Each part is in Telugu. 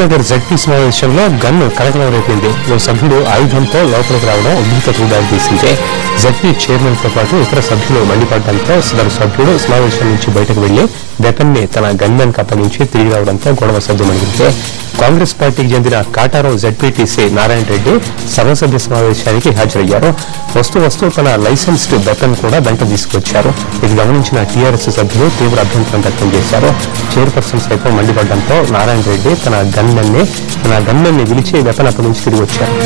కరీంనగర్ జడ్పీ సమావేశంలో గన్ను కలకలం రేపింది. ఓ సభ్యుడు ఆయుధంతో లోపలికి రావడం ఉద్రిక్తతకు దారితీసింది. జడ్పీ చైర్మన్ తో పాటు ఇతర సభ్యులు మండిపడడంతో సదరు సభ్యుడు సమావేశం నుంచి బయటకు వెళ్లి వెపన్ ని తన గన్మెన్ కు అప్పగించి తిరిగి రావడంతో గొడవ సద్దుమణిగింది. కాంగ్రెస్ పార్టీకి చెందిన కాటారం జడ్పీటీసీ నారాయణ రెడ్డి సర్వసభ్య సమావేశానికి హాజరయ్యారు. వస్తూ తన లైసెన్స్డ్ వెపన్ కూడా వెంట తీసుకొచ్చారు. ఇది గమనించిన టీఆర్ఎస్ సభ్యులు తీవ్ర అభ్యంతరం వ్యక్తం చేశారు. చైర్పర్సన్ సైతం మండిపడడంతో నారాయణ రెడ్డి తన గన్మెన్ ని పిలిచి వెపన్ అప్పగించి తిరిగి వచ్చారు.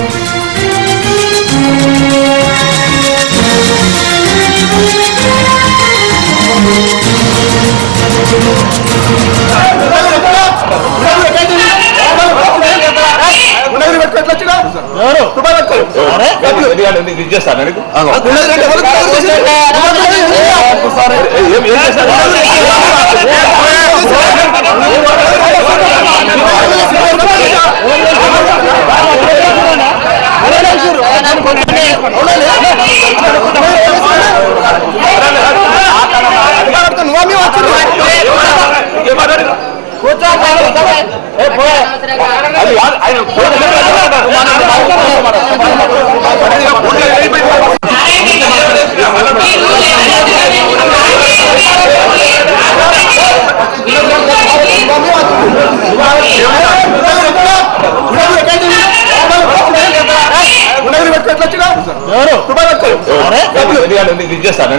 చేస్తాను